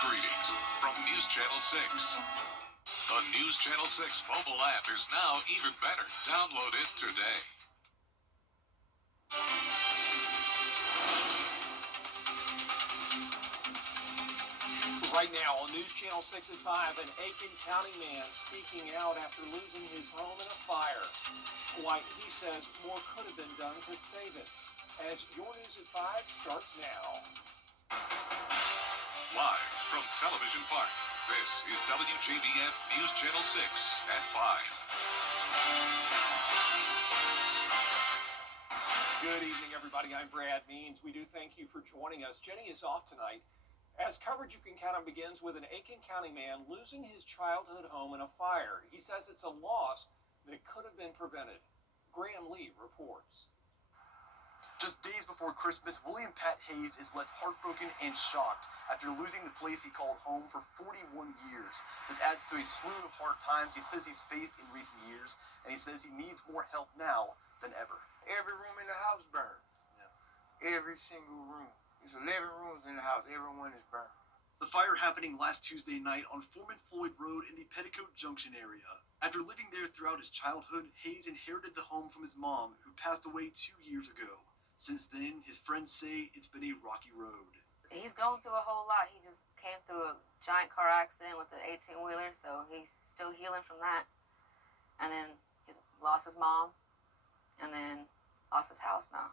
Greetings from News Channel 6. The News Channel 6 mobile app is now even better. Download it today. Right now on News Channel 6 at 5, an Aiken County man speaking out after losing his home in a fire. Why, he says more could have been done to save it. As your News at 5 starts now. Live from Television Park, this is WJBF News Channel 6 at 5. Good evening, everybody. I'm Brad Means. We do thank you for joining us. Jenny is off tonight. As coverage you can count on begins with an Aiken County man losing his childhood home in a fire. He says it's a loss that could have been prevented. Graham Lee reports. Just days before Christmas, William Pat Hayes is left heartbroken and shocked after losing the place he called home for 41 years. This adds to a slew of hard times he says he's faced in recent years, and he says he needs more help now than ever. Every room in the house burned. Yeah. Every single room. There's 11 rooms in the house. Everyone is burned. The fire happening last Tuesday night on Foreman Floyd Road in the Petticoat Junction area. After living there throughout his childhood, Hayes inherited the home from his mom, who passed away 2 years ago. Since then, his friends say it's been a rocky road. He's gone through a whole lot. He just came through a giant car accident with an 18-wheeler, so he's still healing from that. And then he lost his mom, and then lost his house now.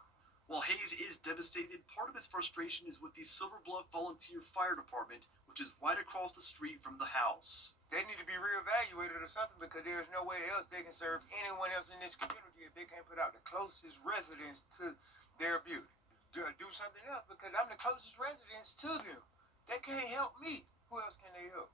While Hayes is devastated, part of his frustration is with the Silver Bluff Volunteer Fire Department, which is right across the street from the house. They need to be reevaluated or something, because there's no way else they can serve anyone else in this community if they can't put out the closest residents to their beauty. Do something else, because I'm the closest residents to them. They can't help me. Who else can they help?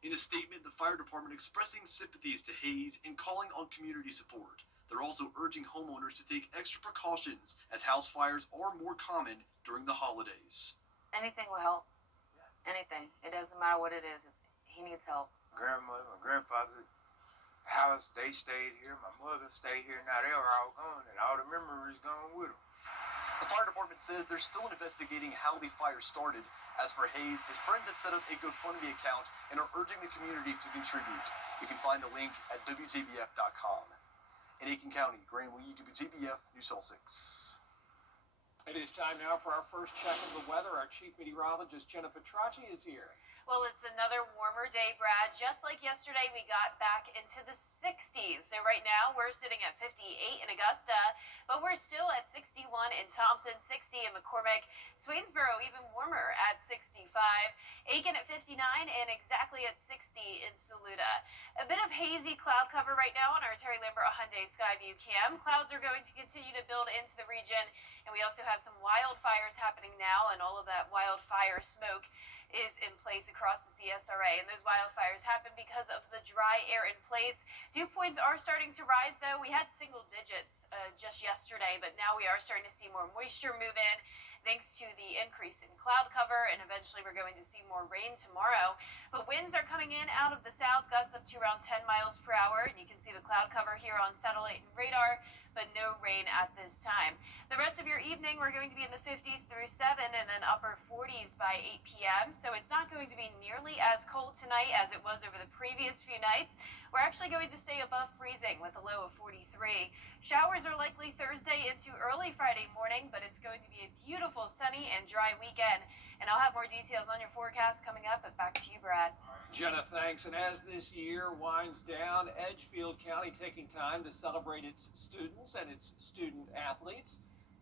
In a statement, the fire department expressing sympathies to Hayes and calling on community support. They're also urging homeowners to take extra precautions, as house fires are more common during the holidays. Anything will help. Anything. It doesn't matter what it is. He needs help. Grandmother, my grandfather, house, they stayed here. My mother stayed here. Now they're all gone, and all the memories gone with them. The fire department says they're still investigating how the fire started. As for Hayes, his friends have set up a GoFundMe account and are urging the community to contribute. You can find the link at WJBF.com. In Aiken County, Graham Lee, WJBF News Channel 6. It is time now for our first check of the weather. Our chief meteorologist, Jenna Petracci, is here. Well, it's another warmer day, Brad. Just like yesterday, we got back into the 60s. So right now, we're sitting at 58 in Augusta, but we're still at 61 in Thompson, 60 in McCormick, Swainsboro even warmer at 65, Aiken at 59, and exactly at 60 in Saluda. A bit of hazy cloud cover right now on our Terry Lambert Hyundai Skyview cam. Clouds are going to continue to build into the region, and we also have some wildfires happening now, and all of that wildfire smoke is in place across the CSRA, and those wildfires happen because of the dry air in place. Dew points are starting to rise, though. We had single digits just yesterday, but now we are starting to see more moisture move in thanks to the increase in cloud cover, and eventually we're going to see more rain tomorrow. But winds are coming in out of the south, gusts up to around 10 miles per hour, and you can see the cloud cover here on satellite and radar, but no rain at this time. The rest of your evening, we're going to be in the 50s through 7 and then upper 40s by 8 p.m. So it's not going to be nearly as cold tonight as it was over the previous few nights. We're actually going to stay above freezing with a low of 43. Showers are likely Thursday into early Friday morning, but it's going to be a beautiful sunny and dry weekend. And I'll have more details on your forecast coming up, but back to you, Brad. Jenna, thanks. And as this year winds down, Edgefield County taking time to celebrate its students and its student athletes,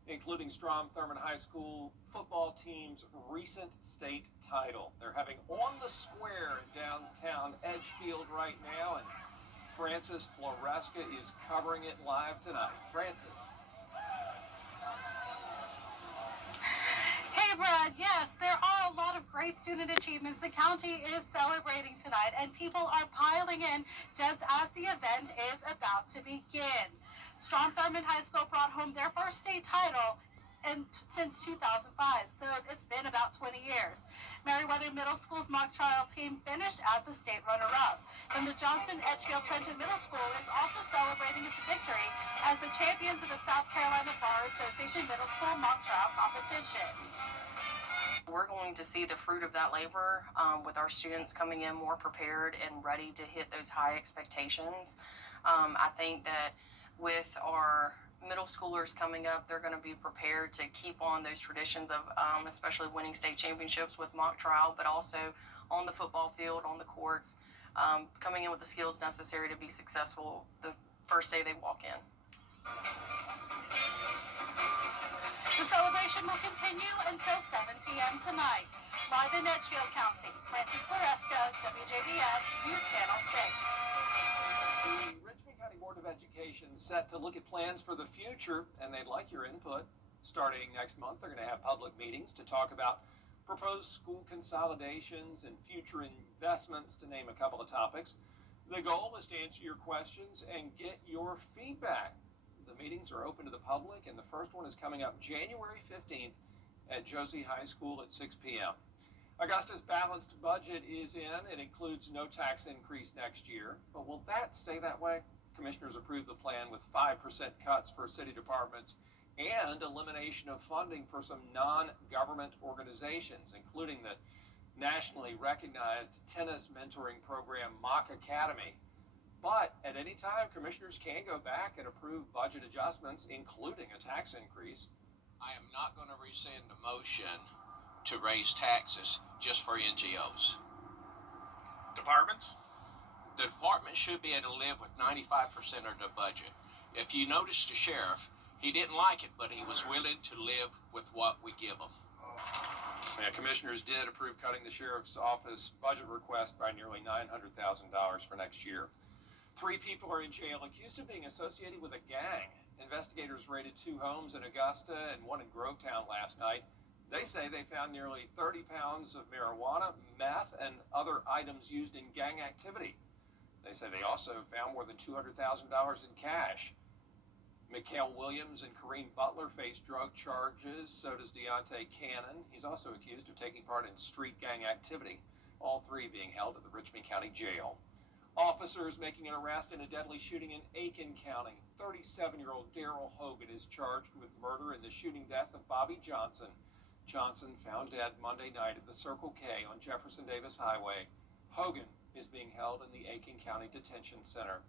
including Strom Thurmond High School football team's recent state title. They're having On the Square in downtown Edgefield right now, and Francis Floresca is covering it live tonight. Francis. Hey, Brad, yes, there are a lot of great student achievements the county is celebrating tonight, and people are piling in just as the event is about to begin. Strom Thurmond High School brought home their first state title since 2005, so it's been about 20 years. Meriwether Middle School's mock trial team finished as the state runner-up. And the Johnston Edgefield Trenton Middle School is also celebrating its victory as the champions of the South Carolina Bar Association Middle School mock trial competition. We're going to see the fruit of that labor with our students coming in more prepared and ready to hit those high expectations. I think that with our middle schoolers coming up, they're going to be prepared to keep on those traditions of especially winning state championships with mock trial, but also on the football field, on the courts, coming in with the skills necessary to be successful the first day they walk in. The celebration will continue until 7 p.m. tonight. Live in Edgefield County, Francis Floresca, WJBF, News Channel 6. The Richmond County Board of Education set to look at plans for the future, and they'd like your input. Starting next month, they're going to have public meetings to talk about proposed school consolidations and future investments, to name a couple of topics. The goal is to answer your questions and get your feedback. The meetings are open to the public, and the first one is coming up January 15th at Josie High School at 6 p.m. Augusta's balanced budget is in. It includes no tax increase next year. But will that stay that way? Commissioners approved the plan with 5% cuts for city departments and elimination of funding for some non-government organizations, including the nationally recognized tennis mentoring program Mock Academy. But at any time, commissioners can go back and approve budget adjustments, including a tax increase. I am not going to rescind the motion to raise taxes just for NGOs. Departments? The department should be able to live with 95% of the budget. If you notice the sheriff, he didn't like it, but he was willing to live with what we give him. Yeah, commissioners did approve cutting the sheriff's office budget request by nearly $900,000 for next year. 3 people are in jail accused of being associated with a gang. Investigators raided 2 homes in Augusta and 1 in Grovetown last night. They say they found nearly 30 pounds of marijuana, meth, and other items used in gang activity. They say they also found more than $200,000 in cash. Mikhail Williams and Kareem Butler face drug charges. So does Deontay Cannon. He's also accused of taking part in street gang activity. All 3 being held at the Richmond County Jail. Officers making an arrest in a deadly shooting in Aiken County. 37-year-old Daryl Hogan is charged with murder in the shooting death of Bobby Johnson. Johnson found dead Monday night at the Circle K on Jefferson Davis Highway. Hogan is being held in the Aiken County Detention Center.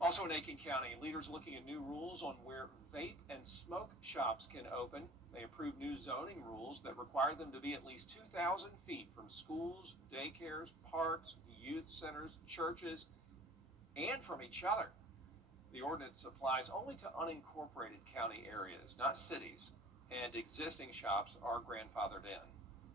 Also in Aiken County, leaders looking at new rules on where vape and smoke shops can open. They approved new zoning rules that require them to be at least 2,000 feet from schools, daycares, parks, youth centers, churches, and from each other. The ordinance applies only to unincorporated county areas, not cities, and existing shops are grandfathered in.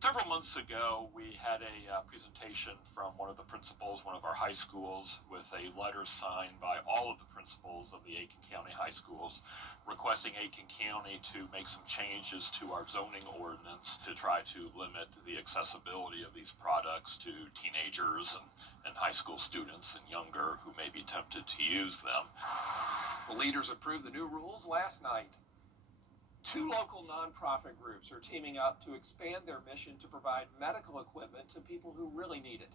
Several months ago, we had a presentation from one of the principals, one of our high schools, with a letter signed by all of the principals of the Aiken County high schools, requesting Aiken County to make some changes to our zoning ordinance to try to limit the accessibility of these products to teenagers and high school students and younger who may be tempted to use them. The leaders approved the new rules last night. 2 local nonprofit groups are teaming up to expand their mission to provide medical equipment to people who really need it.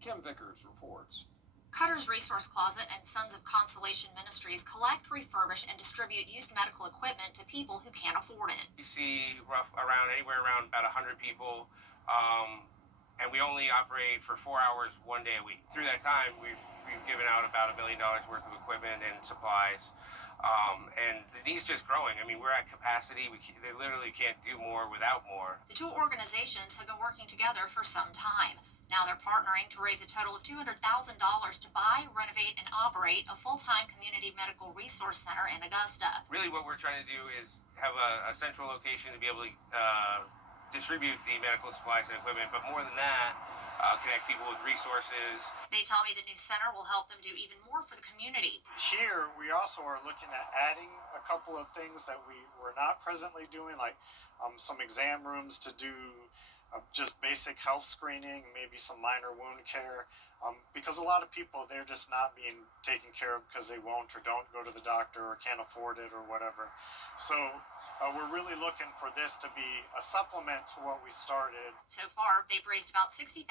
Kim Vickers reports. Cutter's Resource Closet and Sons of Consolation Ministries collect, refurbish, and distribute used medical equipment to people who can't afford it. You see anywhere around about 100 people, and we only operate for 4 hours 1 day a week. Through that time, we've given out about $1 million worth of equipment and supplies. And the need's just growing. I mean, we're at capacity. They literally can't do more without more. The 2 organizations have been working together for some time. Now they're partnering to raise a total of $200,000 to buy, renovate, and operate a full-time community medical resource center in Augusta. Really what we're trying to do is have a central location to be able to distribute the medical supplies and equipment. But more than that, connect people with resources. They tell me the new center will help them do even more for the community. Here, we also are looking at adding a couple of things that we were not presently doing, like some exam rooms to do just basic health screening, maybe some minor wound care, because a lot of people, they're just not being taken care of because they won't or don't go to the doctor or can't afford it or whatever. So we're really looking for this to be a supplement to what we started. So far, they've raised about $60,000.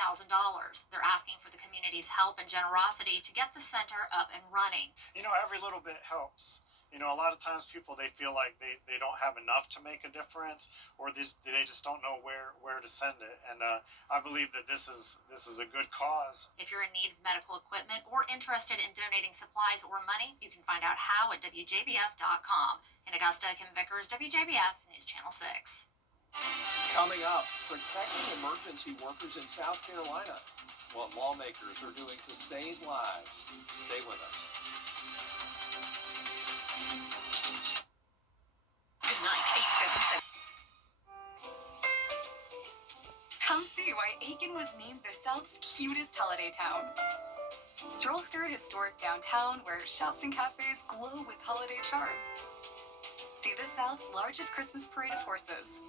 They're asking for the community's help and generosity to get the center up and running. You know, every little bit helps. a lot of times people, they feel like they don't have enough to make a difference, or they just don't know where to send it. And I believe that this is a good cause. If you're in need of medical equipment or interested in donating supplies or money, you can find out how at WJBF.com. In Augusta, Kim Vickers, WJBF News Channel 6. Coming up, protecting emergency workers in South Carolina. What lawmakers are doing to save lives. Stay with us. Good night, 877. Come see why Aiken was named the South's cutest holiday town. Stroll through historic downtown where shops and cafes glow with holiday charm. See the South's largest Christmas parade of horses.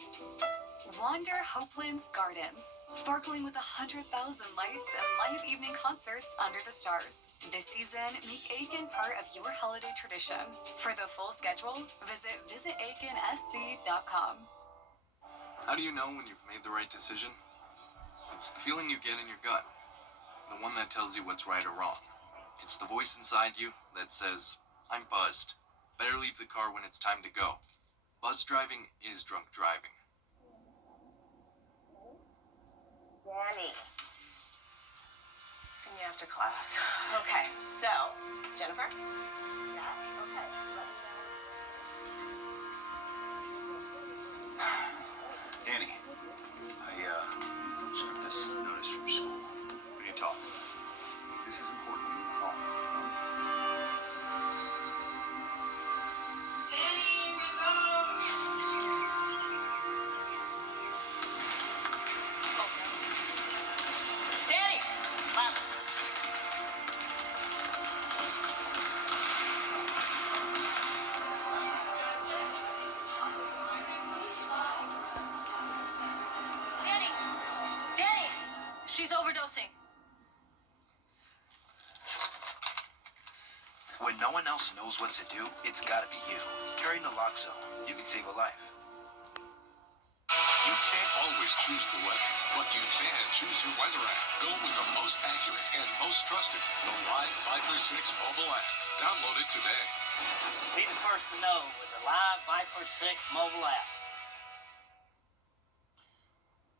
Wander Hopeland's Gardens, sparkling with 100,000 lights and live evening concerts under the stars. This season, make Aiken part of your holiday tradition. For the full schedule, visit visitaikenSC.com. How do you know when you've made the right decision? It's the feeling you get in your gut, the one that tells you what's right or wrong. It's the voice inside you that says, I'm buzzed. Better leave the car when it's time to go. Buzz driving is drunk driving. Danny. See me after class. Okay, so, Jennifer? Yeah, okay. Danny, I just got this notice from school. We need to talk. This is important. We need to call. Danny, wake up! Danny! Laps. Danny! Danny! She's overdosing. When no one else knows what to do, it's gotta be you. Carry naloxone. You can save a life. You can't always choose the weather, but you can choose your weather app. Go with the most accurate and most trusted, the Live 5/6 mobile app. Download it today. Be the first to know with the Live Viper 6 mobile app.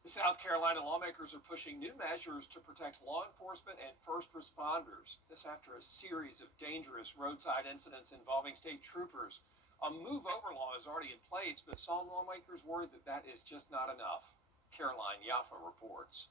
The South Carolina lawmakers are pushing new measures to protect law enforcement and first responders. This after a series of dangerous roadside incidents involving state troopers. A move-over law is already in place, but some lawmakers worry that is just not enough. Caroline Yaffa reports.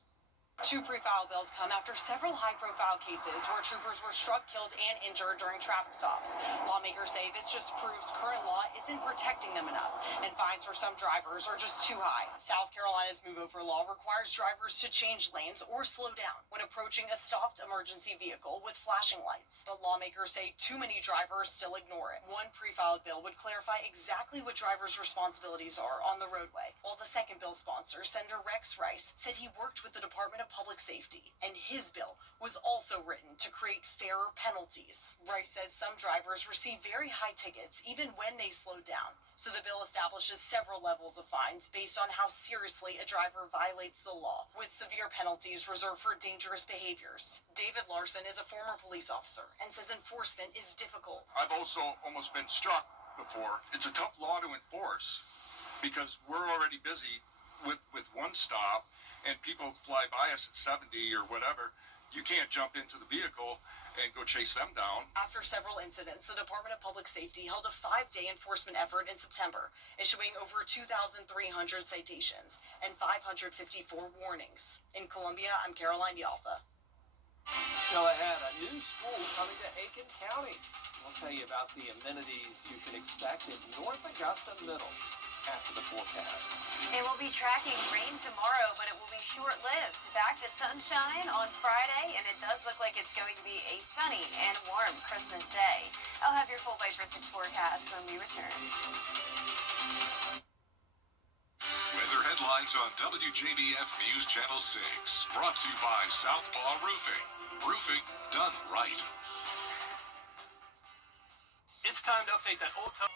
Two pre-file bills come after several high-profile cases where troopers were struck, killed, and injured during traffic stops. Lawmakers say this just proves current law isn't protecting them enough, and fines for some drivers are just too high. South Carolina's move-over law requires drivers to change lanes or slow down when approaching a stopped emergency vehicle with flashing lights. But lawmakers say too many drivers still ignore it. One pre-filed bill would clarify exactly what drivers' responsibilities are on the roadway, while the second bill sponsor, Senator Rex Rice, said he worked with the Department of Public Safety, and his bill was also written to create fairer penalties. Rice says some drivers receive very high tickets even when they slow down. So the bill establishes several levels of fines based on how seriously a driver violates the law, with severe penalties reserved for dangerous behaviors. David Larson is a former police officer and says enforcement is difficult. I've also almost been struck before. It's a tough law to enforce because we're already busy with one stop, and people fly by us at 70 or whatever. You can't jump into the vehicle and go chase them down. After several incidents, the Department of Public Safety held a 5-day enforcement effort in September, issuing over 2,300 citations and 554 warnings. In Columbia, I'm Caroline Yalfa. Still ahead, a new school coming to Aiken County. We'll tell you about the amenities you can expect in North Augusta Middle after the forecast. And we'll be tracking rain tomorrow, but it will be short-lived. Back to sunshine on Friday, and it does look like it's going to be a sunny and warm Christmas Day. I'll have your full Viper 6 forecast when we return. Weather headlines on WJBF News Channel 6. Brought to you by Southpaw Roofing. Roofing done right. It's time to update that old time.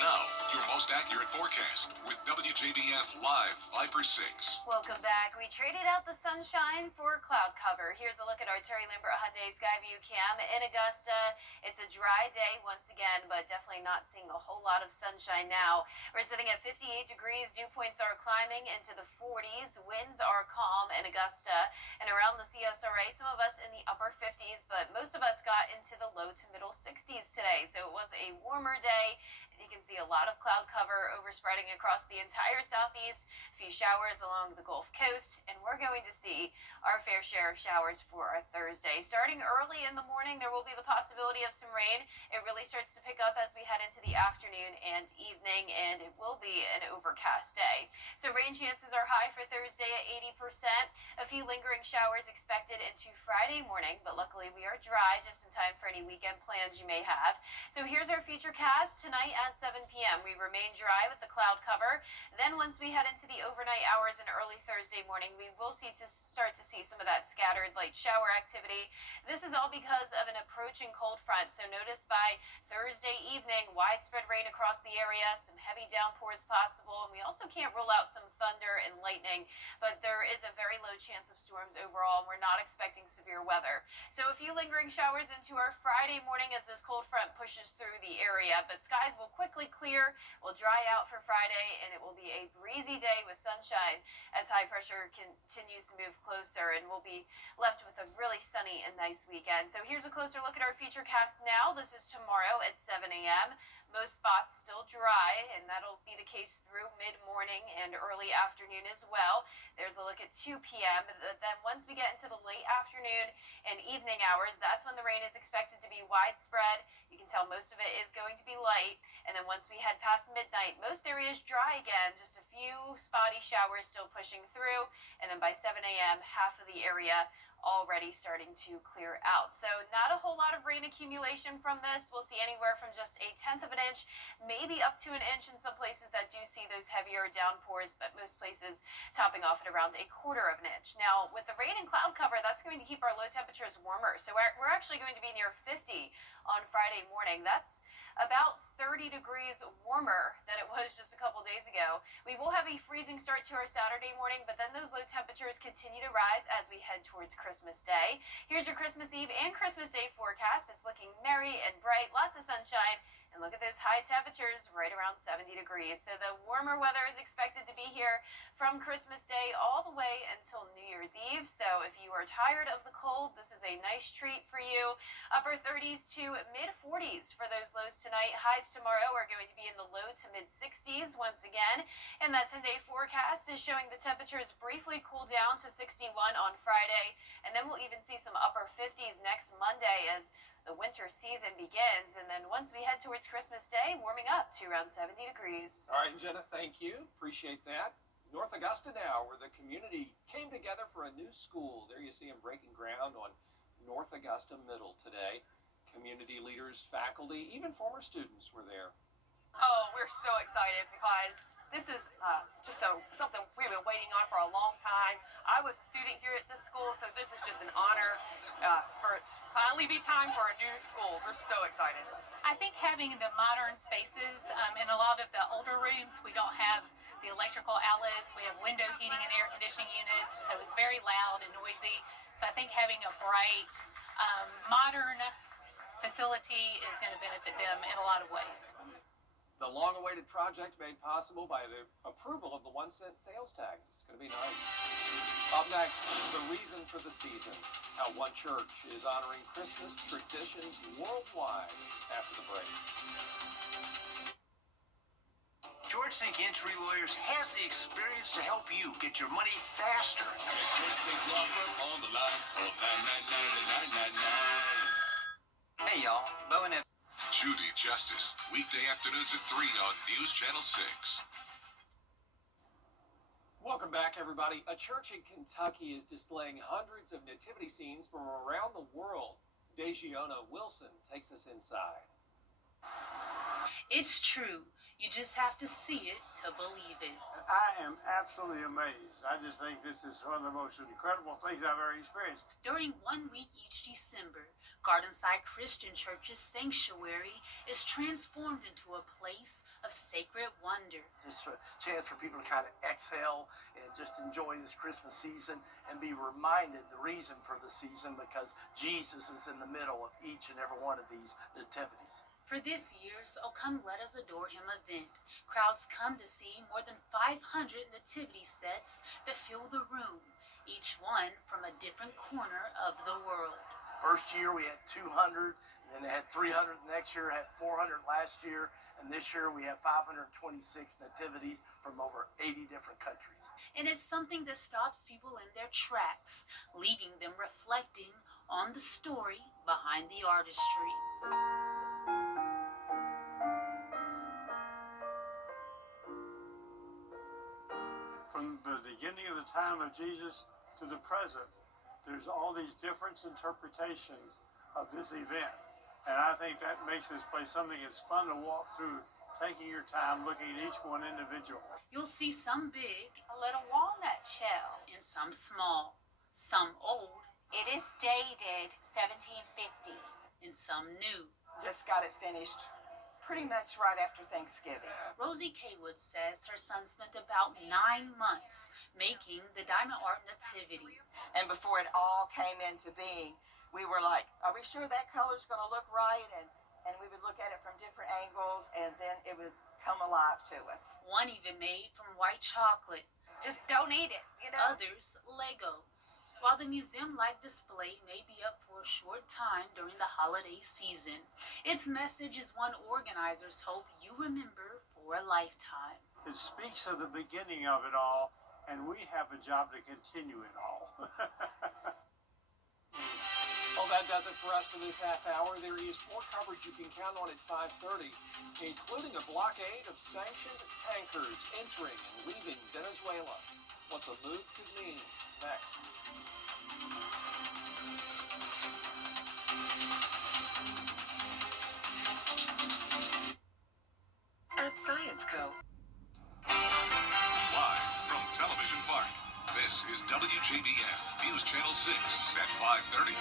Now, your most most accurate forecast with WJBF Live Viper 6. Welcome back. We traded out the sunshine for cloud cover. Here's a look at our Terry Lambert Hyundai Skyview Cam in Augusta. It's a dry day once again, but definitely not seeing a whole lot of sunshine now. We're sitting at 58 degrees. Dew points are climbing into the 40s. Winds are calm in Augusta. And around the CSRA, some of us in the upper 50s, but most of us got into the low to middle 60s today. So it was a warmer day. You can see a lot of cloud cover overspreading across the entire southeast, a few showers along the Gulf Coast, and we're going to see our fair share of showers for our Thursday. Starting early in the morning, there will be the possibility of some rain. It really starts to pick up as we head into the afternoon and evening, and it will be an overcast day. So rain chances are high for Thursday at 80%. A few lingering showers expected into Friday morning, but luckily we are dry just in time for any weekend plans you may have. So here's our futurecast tonight at 7 p.m. We remain dry with the cloud cover. Then once we head into the overnight hours and early Thursday morning, we will start to see some of that scattered light shower activity. This is all because of an approaching cold front. So notice by Thursday evening, widespread rain across the area, some heavy downpours possible, and we also can't rule out some thunder and lightning, but there is a very low chance of storms overall, and we're not expecting severe weather. So a few lingering showers into our Friday morning as this cold front pushes through the area, but skies will quickly clear, will dry out for Friday, and it will be a breezy day with sunshine as high pressure continues to move closer, and we'll be left with a really sunny and nice weekend. So here's a closer look at our futurecast now. This is tomorrow at 7 a.m. Most spots still dry, and that'll be the case through mid-morning and early afternoon as well. There's a look at 2 p.m. Then once we get into the late afternoon and evening hours, that's when the rain is expected to be widespread. You can tell most of it is going to be light. And then once we head past midnight, most areas dry again, just a few spotty showers still pushing through. And then by 7 a.m., half of the area already starting to clear out. So not a whole lot of rain accumulation from this. We'll see anywhere from just 1/10 of an inch, maybe up to an inch in some places that do see those heavier downpours, but most places topping off at around 1/4 of an inch. Now, with the rain and cloud cover, that's going to keep our low temperatures warmer. So we're actually going to be near 50 on Friday morning. That's about 30 degrees warmer than it was just a couple days ago. We will have a freezing start to our Saturday morning, but then those low temperatures continue to rise as we head towards Christmas Day. Here's your Christmas Eve and Christmas Day forecast. It's looking merry and bright, lots of sunshine. And look at those high temperatures, right around 70 degrees. So the warmer weather is expected to be here from Christmas Day all the way until New Year's Eve. So if you are tired of the cold, this is a nice treat for you. Upper 30s to mid 40s for those lows tonight. Highs tomorrow are going to be in the low to mid 60s once again. And that 10-day forecast is showing the temperatures briefly cool down to 61 on Friday. And then we'll even see some upper 50s next Monday as the winter season begins, and then once we head towards Christmas Day, warming up to around 70 degrees. All right, Jenna, thank you. Appreciate that. North Augusta now, where the community came together for a new school. There you see them breaking ground on North Augusta Middle today. Community leaders, faculty, even former students were there. Oh, we're so excited because this is just something we've been waiting on for a long time. I was a student here at this school, so this is just an honor for it to finally be time for a new school. We're so excited. I think having the modern spaces in a lot of the older rooms, we don't have the electrical outlets. We have window heating and air conditioning units, so it's very loud and noisy. So I think having a bright, modern facility is going to benefit them in a lot of ways. The long-awaited project made possible by the approval of the 1-cent sales tax. It's going to be nice. Up next, the reason for the season. How one church is honoring Christmas traditions worldwide after the break. George Sink Entry Lawyers has the experience to help you get your money faster. On the line for 9999999. Hey y'all, Bo and Judy Justice, weekday afternoons at 3 on News Channel 6. Welcome back, everybody. A church in Kentucky is displaying hundreds of nativity scenes from around the world. Dejiona Wilson takes us inside. It's true. You just have to see it to believe it. I am absolutely amazed. I just think this is one of the most incredible things I've ever experienced. During 1 week each December, Gardenside Christian Church's sanctuary is transformed into a place of sacred wonder. Just a chance for people to kind of exhale and just enjoy this Christmas season and be reminded the reason for the season, because Jesus is in the middle of each and every one of these nativities. For this year's Oh Come Let Us Adore Him event, crowds come to see more than 500 nativity sets that fill the room, each one from a different corner of the world. First year we had 200, then they had 300 the next year, had 400 last year, and this year we have 526 nativities from over 80 different countries. And it's something that stops people in their tracks, leaving them reflecting on the story behind the artistry. From the beginning of the time of Jesus to the present, there's all these different interpretations of this event. And I think that makes this place something that's fun to walk through, taking your time, looking at each one individually. You'll see some big, A little walnut shell. and some small, some old, It is dated 1750. and some new. Just got it finished pretty much right after Thanksgiving. Rosie Kaywood says her son spent about 9 months making the diamond art nativity. And before it all came into being, we were like, are we sure that color's going to look right? And we would look at it from different angles, and then it would come alive to us. One even made from white chocolate. Just don't eat it, you know? Others, Legos. While the museum-like display may be up for a short time during the holiday season, its message is one organizers hope you remember for a lifetime. It speaks of the beginning of it all, and we have a job to continue it all. Well, that does it for us for this half hour. There is more coverage you can count on at 5:30, including a blockade of sanctioned tankers entering and leaving Venezuela. What the move could mean next. At Science Co. Live from Television Park, this is WJBF News Channel 6 at 5:30.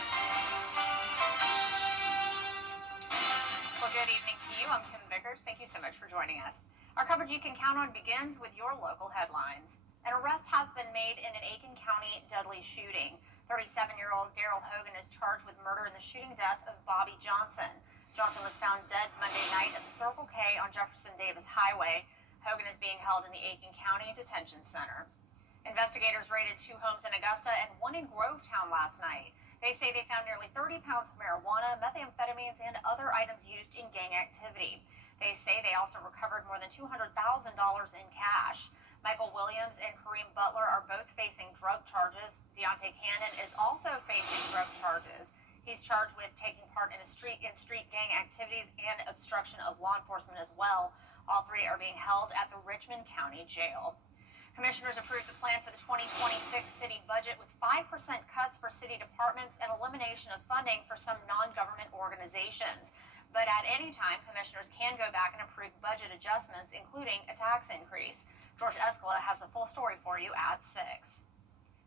Well, good evening to you. I'm Kim Vickers. Thank you so much for joining us. Our coverage you can count on begins with your local headlines. An arrest has been made in an Aiken County deadly shooting. 37-year-old Daryl Hogan is charged with murder in the shooting death of Bobby Johnson. Johnson was found dead Monday night at the Circle K on Jefferson Davis Highway. Hogan is being held in the Aiken County Detention Center. Investigators raided 2 homes in Augusta and 1 in Grovetown last night. They say they found nearly 30 pounds of marijuana, methamphetamines, and other items used in gang activity. They say they also recovered more than $200,000 in cash. Michael Williams and Kareem Butler are both facing drug charges. Deontay Cannon is also facing drug charges. He's charged with taking part in street gang activities and obstruction of law enforcement as well. All 3 are being held at the Richmond County Jail. Commissioners approved the plan for the 2026 city budget with 5% cuts for city departments and elimination of funding for some non-government organizations. But at any time, commissioners can go back and approve budget adjustments, including a tax increase. George Escala has a full story for you at 6.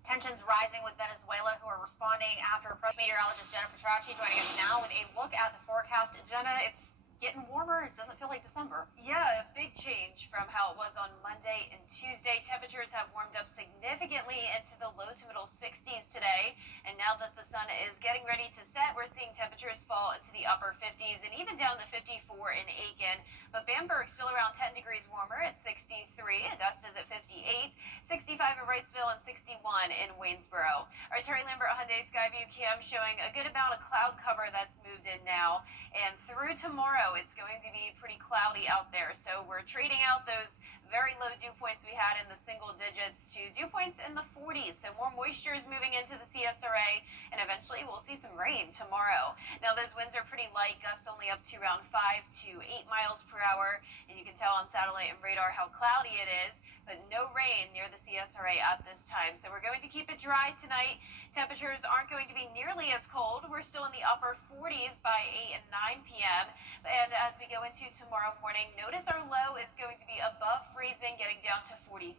Tensions rising with Venezuela, who are responding after meteorologist Jennifer Tracci joining us now with a look at the forecast. Jenna, it's getting warmer. It doesn't feel like December. Yeah, a big change from how it was on Monday and Tuesday. Temperatures have warmed up significantly into the low to middle 60s today. And now that the sun is getting ready to set, we're seeing temperatures fall into the upper 50s and even down to 54 in Aiken. But Bamberg's still around 10 degrees warmer at 63. Augusta's at 58, 65 in Wrightsville, and 61 in Waynesboro. Our Terry Lambert Hyundai Skyview cam showing a good amount of cloud cover that's moved in now. And through tomorrow, it's going to be pretty cloudy out there. So we're trading out those very low dew points we had in the single digits to dew points in the 40s. So more moisture is moving into the CSRA, and eventually we'll see some rain tomorrow. Now those winds are pretty light, gusts only up to around 5 to 8 miles per hour. And you can tell on satellite and radar how cloudy it is. but no rain near the CSRA at this time. So we're going to keep it dry tonight. Temperatures aren't going to be nearly as cold. We're still in the upper 40s by 8 and 9 p.m. And as we go into tomorrow morning, notice our low is going to be above freezing, getting down to 43.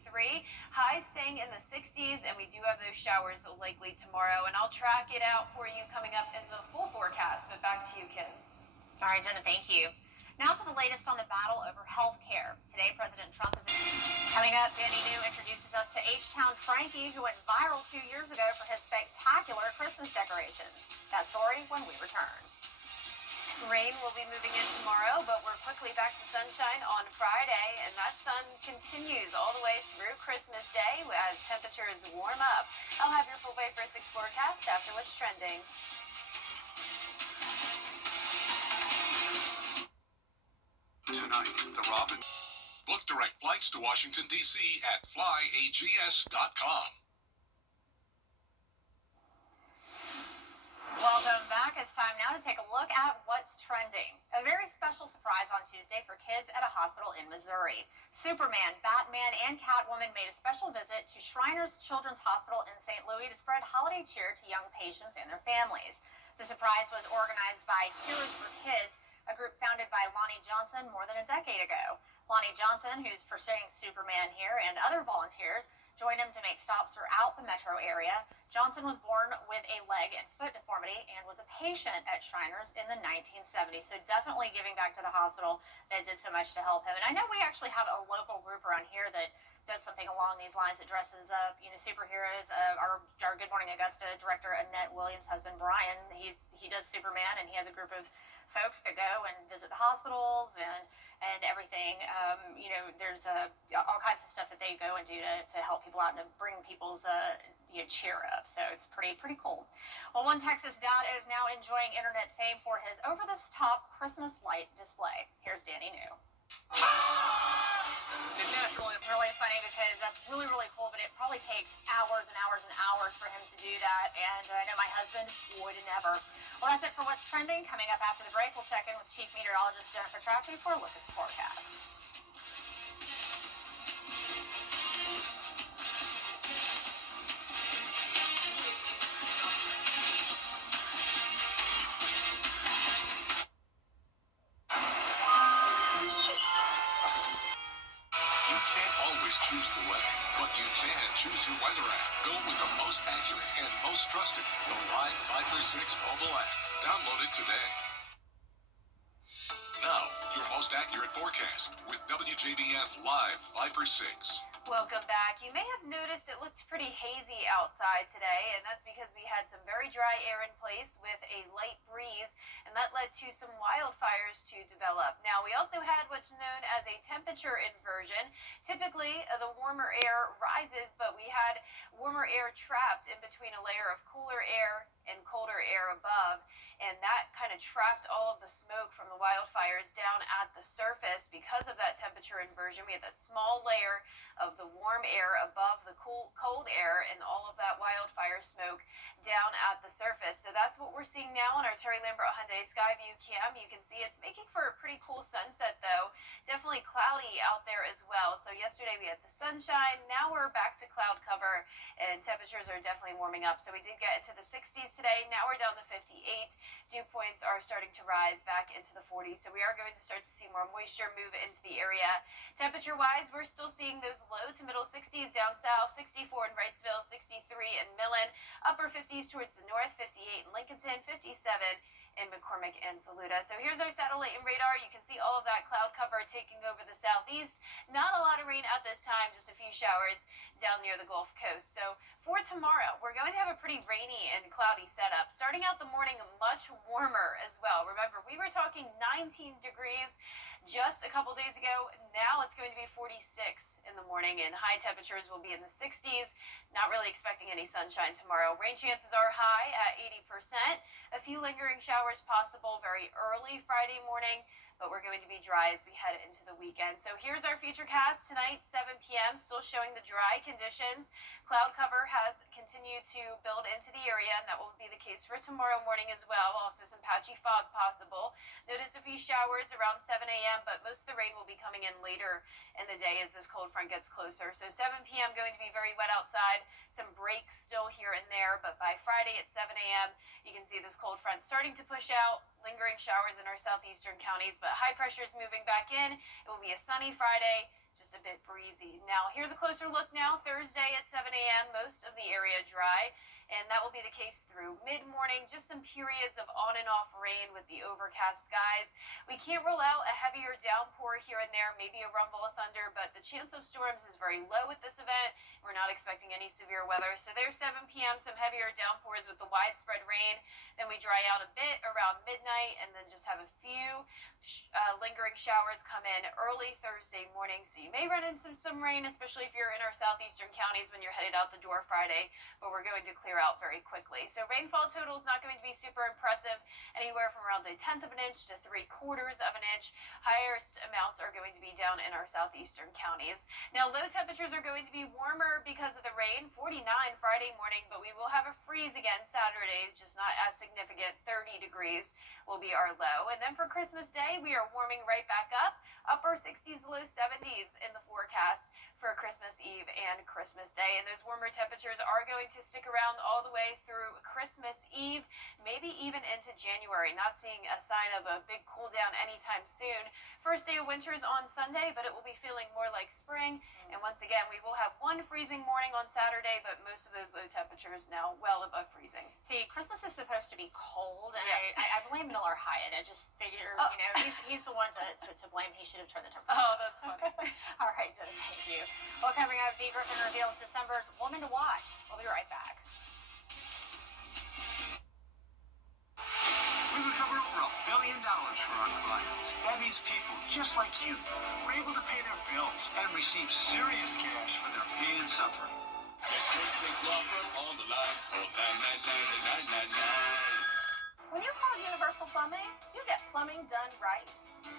High staying in the 60s, and we do have those showers likely tomorrow. And I'll track it out for you coming up in the full forecast. But back to you, Kim. All right, Jenna, thank you. Now to the latest on the battle over health care. Today, President Trump is coming up. Danny New introduces us to H-Town Frankie, who went viral 2 years ago for his spectacular Christmas decorations. That story when we return. Rain will be moving in tomorrow, but we're quickly back to sunshine on Friday, and that sun continues all the way through Christmas Day as temperatures warm up. I'll have your full Wave for 6 forecast after what's trending. Tonight, the Robin. Book direct flights to Washington, D.C. at flyags.com. Welcome back. It's time now to take a look at what's trending. A very special surprise on Tuesday for kids at a hospital in Missouri. Superman, Batman, and Catwoman made a special visit to Shriners Children's Hospital in St. Louis to spread holiday cheer to young patients and their families. The surprise was organized by Heroes for Kids, a group founded by Lonnie Johnson more than a decade ago. Lonnie Johnson, who's pursuing Superman here, and other volunteers joined him to make stops throughout the metro area. Johnson was born with a leg and foot deformity and was a patient at Shriners in the 1970s. So definitely giving back to the hospital that did so much to help him. And I know we actually have a local group around here that does something along these lines that dresses up, superheroes. Our Good Morning Augusta director, Annette Williams' husband, Brian, he does Superman, and he has a group of folks that go and visit the hospitals and everything. There's all kinds of stuff that they go and do to help people out and to bring people's cheer up. So it's pretty cool. Well, one Texas dad is now enjoying internet fame for his over-the-top Christmas light display. Here's Danny New. It's really funny because that's really cool, but it probably takes hours and hours and hours for him to do that, and I know my husband would never. Well, that's it for what's trending. Coming up after the break, we'll check in with Chief Meteorologist Jennifer Traffy for a look at the forecast. You can't always choose the weather, but you can choose your weather app. Go with the most accurate and most trusted, the Live 5 for 6 mobile app. Download it today. Now, your most accurate forecast with WJBF Live 5 for 6. Welcome back. You may have noticed it looked pretty hazy outside today, and that's because we had some very dry air in place with a light breeze, and that led to some wildfires to develop. Now, we also had what's known as a temperature inversion. Typically, the warmer air rises, but we had warmer air trapped in between a layer of cooler air and colder air above, and that kind of trapped all of the smoke from the wildfires down at the surface. Because of that temperature inversion, we had that small layer of the warm air above the cold air and all of that wildfire smoke down at the surface. So that's what we're seeing now on our Terry Lambert Hyundai Skyview cam. You can see it's making for a pretty cool sunset, though. Definitely cloudy out there as well. So yesterday we had the sunshine. Now we're back to cloud cover, and temperatures are definitely warming up. So we did get into the 60s today. Now we're down to 58. Dew points are starting to rise back into the 40s. So we are going to start to see more moisture move into the area. Temperature-wise, we're still seeing those low to middle 60s down south, 64 in Wrightsville, 63 in Millen, upper 50s towards the north, 58 in Lincolnton, 57 in McCormick and Saluda. So here's our satellite and radar. You can see all of that cloud cover taking over the southeast. Not a lot of rain at this time, just a few showers down near the Gulf Coast. So for tomorrow, we're going to have a pretty rainy and cloudy setup. Starting out the morning, much warmer as well. Remember, we were talking 19 degrees just a couple days ago. Now it's going to be 46 in the morning, and high temperatures will be in the 60s. Not really expecting any sunshine tomorrow. Rain chances are high at 80%. A few lingering showers possible very early Friday morning, but we're going to be dry as we head into the weekend. So here's our future cast tonight, 7 p.m. Still showing the dry conditions. Cloud cover has continued continue to build into the area, and that will be the case for tomorrow morning as well. Also, some patchy fog possible. Notice a few showers around 7 a.m., but most of the rain will be coming in later in the day as this cold front gets closer. So 7 p.m. going to be very wet outside. Some breaks still here and there, but by Friday at 7 a.m., you can see this cold front starting to push out. Lingering showers in our southeastern counties, but high pressure is moving back in. It will be a sunny Friday, just a bit breezy. Now, here's a closer look now. Thursday at 7 a.m., most of the area dry, and that will be the case through mid-morning. Just some periods of on and off rain with the overcast skies. We can't rule out a heavier downpour here and there, maybe a rumble of thunder, but the chance of storms is very low at this event. We're not expecting any severe weather. So there's 7 p.m., some heavier downpours with the widespread rain. Then we dry out a bit around midnight and then just have a few lingering showers come in early Thursday morning. So you may run into some rain, especially if you're in our southeastern counties when you're headed out the door Friday, but we're going to clear out very quickly. So rainfall total is not going to be super impressive, anywhere from around 1/10 of an inch to 3/4 of an inch. Highest amounts are going to be down in our southeastern counties. Now, low temperatures are going to be warmer because of the rain, 49 Friday morning, but we will have a freeze again Saturday, just not as significant. 30 degrees will be our low. And then for Christmas Day, we are warming right back up, upper 60s, low 70s in the forecast for Christmas Eve and Christmas Day. And those warmer temperatures are going to stick around all the way through Christmas Eve, maybe even into January. Not seeing a sign of a big cool down anytime soon. First day of winter is on Sunday, but it will be feeling more like spring. And once again, we will have one freezing morning on Saturday, but most of those low temperatures now well above freezing. See, Christmas is supposed to be cold, and Yeah. I blame Miller Hyatt. I just figure, Oh. he's the one to blame. He should have turned the temperature. Oh, that's funny. All right, Jenna, thank you. Well, coming up, Dee Griffin reveals December's Woman to Watch. We'll be right back. We recover over $1 billion for our clients. That means people just like you were able to pay their bills and receive serious cash for their pain and suffering. On the line for 999. When you call Universal Plumbing, you get plumbing done right.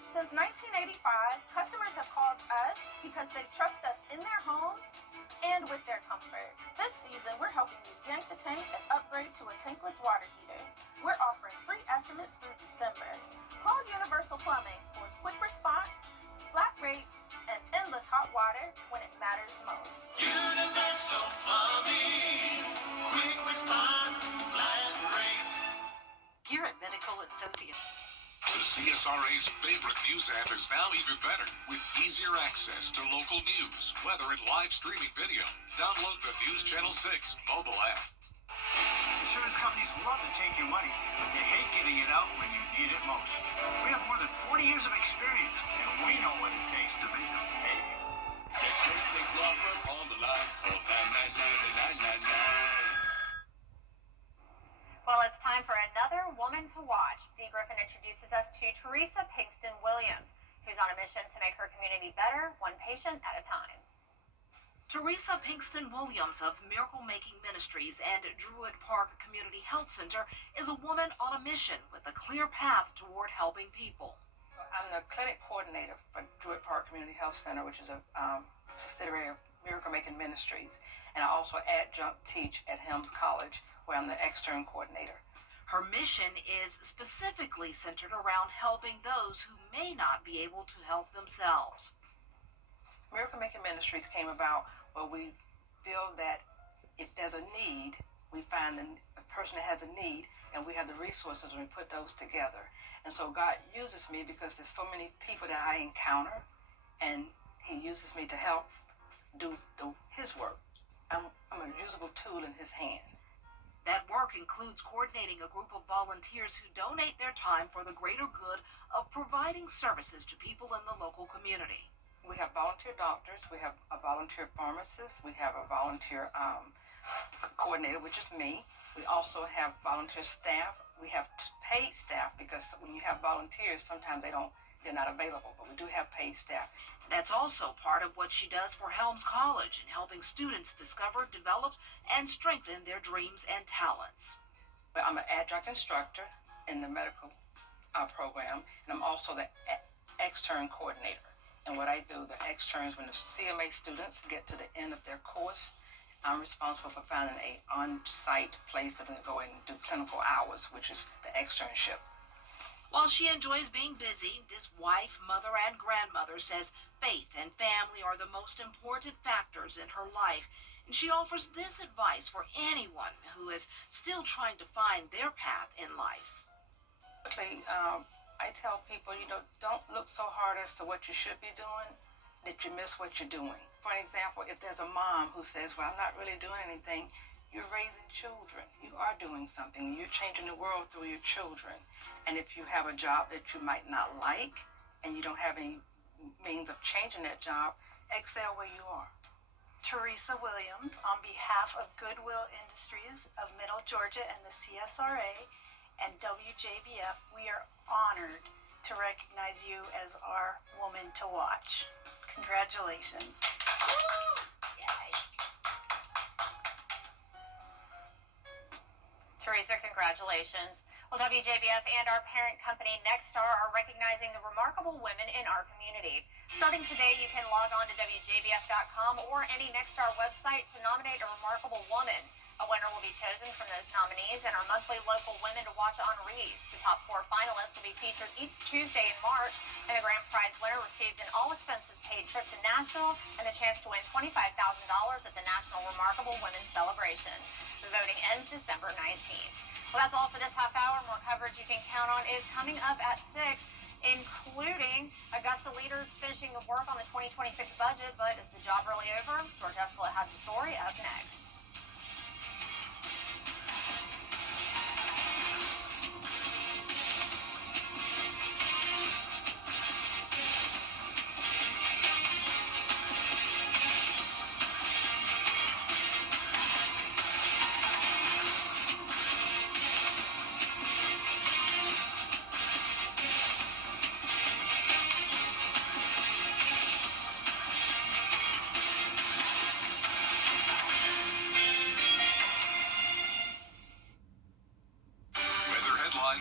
Since 1985, customers have called us because they trust us in their homes and with their comfort. This season, we're helping you yank the tank and upgrade to a tankless water heater. We're offering free estimates through December. Call Universal Plumbing for quick response, flat rates, and endless hot water when it matters most. Universal Plumbing, quick response, flat rates. Here at Medical Associates. The CSRA's favorite news app is now even better with easier access to local news, weather, and live streaming video. Download the News Channel 6 mobile app. Insurance companies love to take your money, but they hate giving it out when you need it most. We have more than 40 years of experience, and we know what it takes to make them pay. On the line for 999. Well, it's time for another Woman to Watch. Dee Griffin introduces us to Teresa Pinkston Williams, who's on a mission to make her community better, one patient at a time. Teresa Pinkston Williams of Miracle Making Ministries and Druid Park Community Health Center is a woman on a mission with a clear path toward helping people. I'm the clinic coordinator for Druid Park Community Health Center, which is a subsidiary of Miracle Making Ministries, and I also adjunct teach at Helms College, where I'm the extern coordinator. Her mission is specifically centered around helping those who may not be able to help themselves. Miracle Making Ministries came about where we feel that if there's a need, we find a person that has a need, and we have the resources, and we put those together. And so God uses me because there's so many people that I encounter, and He uses me to help do His work. I'm a usable tool in His hand. That work includes coordinating a group of volunteers who donate their time for the greater good of providing services to people in the local community. We have volunteer doctors, we have a volunteer pharmacist, we have a volunteer coordinator, which is me. We also have volunteer staff. We have paid staff because when you have volunteers, sometimes they're not available, but we do have paid staff. That's also part of what she does for Helms College in helping students discover, develop, and strengthen their dreams and talents. I'm an adjunct instructor in the medical program, and I'm also the extern coordinator. And what I do, the externs, when the CMA students get to the end of their course, I'm responsible for finding a on-site place for them to go and do clinical hours, which is the externship. While she enjoys being busy, this wife, mother, and grandmother says faith and family are the most important factors in her life. And she offers this advice for anyone who is still trying to find their path in life. I tell people, don't look so hard as to what you should be doing that you miss what you're doing. For example, if there's a mom who says, well, I'm not really doing anything, you're raising children. You are doing something. You're changing the world through your children. And if you have a job that you might not like and you don't have any means of changing that job, excel where you are. Teresa Williams, on behalf of Goodwill Industries of Middle Georgia and the CSRA and WJBF, we are honored to recognize you as our woman to watch. Congratulations. Teresa, congratulations. Well, WJBF and our parent company, Nexstar, are recognizing the remarkable women in our community. Starting today, you can log on to WJBF.com or any Nexstar website to nominate a remarkable woman. A winner will be chosen from those nominees and our monthly local Women to Watch honorees. The top 4 finalists will be featured each Tuesday in March, and a grand prize winner receives an all-expenses-paid trip to Nashville and a chance to win $25,000 at the National Remarkable Women Celebration. The voting ends December 19th. Well, that's all for this half hour. More coverage you can count on is coming up at 6, including Augusta leaders finishing the work on the 2026 budget. But is the job really over? George Escalette has the story up next.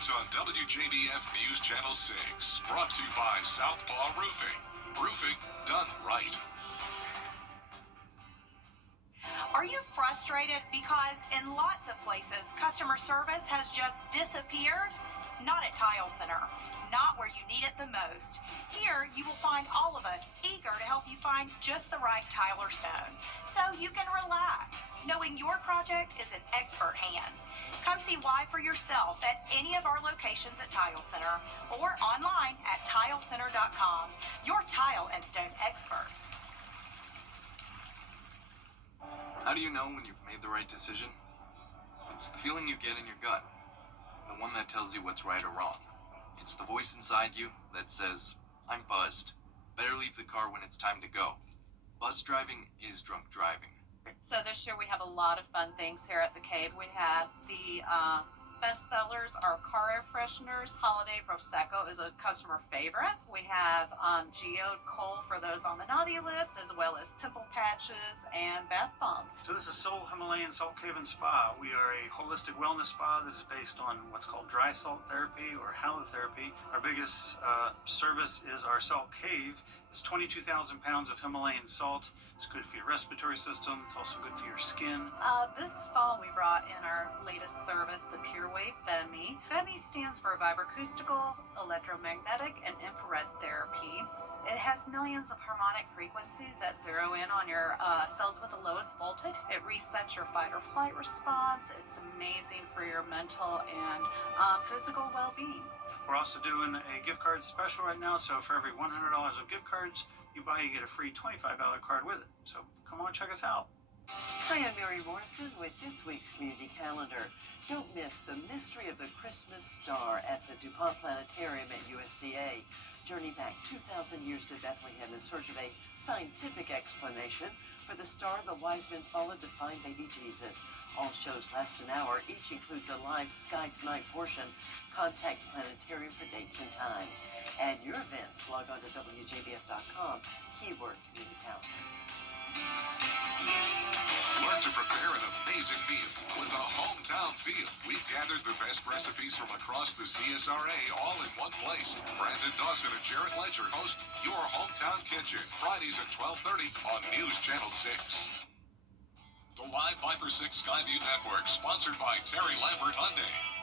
On WJBF News Channel 6, brought to you by Southpaw Roofing. Roofing done right. Are you frustrated because in lots of places customer service has just disappeared? Not at Tile Center. Not where you need it the most. Here you will find all of us eager to help you find just the right tile or stone, so you can relax, knowing your project is in expert hands. Come see why for yourself at any of our locations at Tile Center or online at tilecenter.com. Your tile and stone experts. How do you know when you've made the right decision? It's the feeling you get in your gut, the one that tells you what's right or wrong. It's the voice inside you that says, I'm buzzed. Better leave the car when it's time to go. Buzz driving is drunk driving. So this year we have a lot of fun things here at the Cave. We have the best sellers are car air fresheners. Holiday Prosecco is a customer favorite. We have geode coal for those on the naughty list, as well as pimple patches and bath bombs. So this is Soul Himalayan Salt Cave and Spa. We are a holistic wellness spa that is based on what's called dry salt therapy or halotherapy. Our biggest service is our salt cave. It's 22,000 pounds of Himalayan salt. It's good for your respiratory system. It's also good for your skin. This fall we brought in our latest service, the Pure Wave FEMI. FEMI stands for vibroacoustical, electromagnetic, and infrared therapy. It has millions of harmonic frequencies that zero in on your cells with the lowest voltage. It resets your fight or flight response. It's amazing for your mental and physical well-being. We're also doing a gift card special right now, so for every $100 of gift cards you buy, you get a free $25 card with it. So come on, check us out. Hi, I'm Mary Morrison with this week's community calendar. Don't miss the Mystery of the Christmas Star at the DuPont Planetarium at USCA. Journey back 2,000 years to Bethlehem in search of a scientific explanation for the star the wise men followed to find baby Jesus. All shows last an hour. Each includes a live Sky Tonight portion. Contact Planetarium for dates and times. Add your events. Log on to WJBF.com. Keyword community calendar. Learn to prepare an amazing meal with a hometown feel. We've gathered the best recipes from across the CSRA all in one place. Brandon Dawson and Jarrett Ledger host Your Hometown Kitchen, Fridays at 12:30 on News Channel 6. The Live 5 for 6 Skyview Network, sponsored by Terry Lambert Hyundai.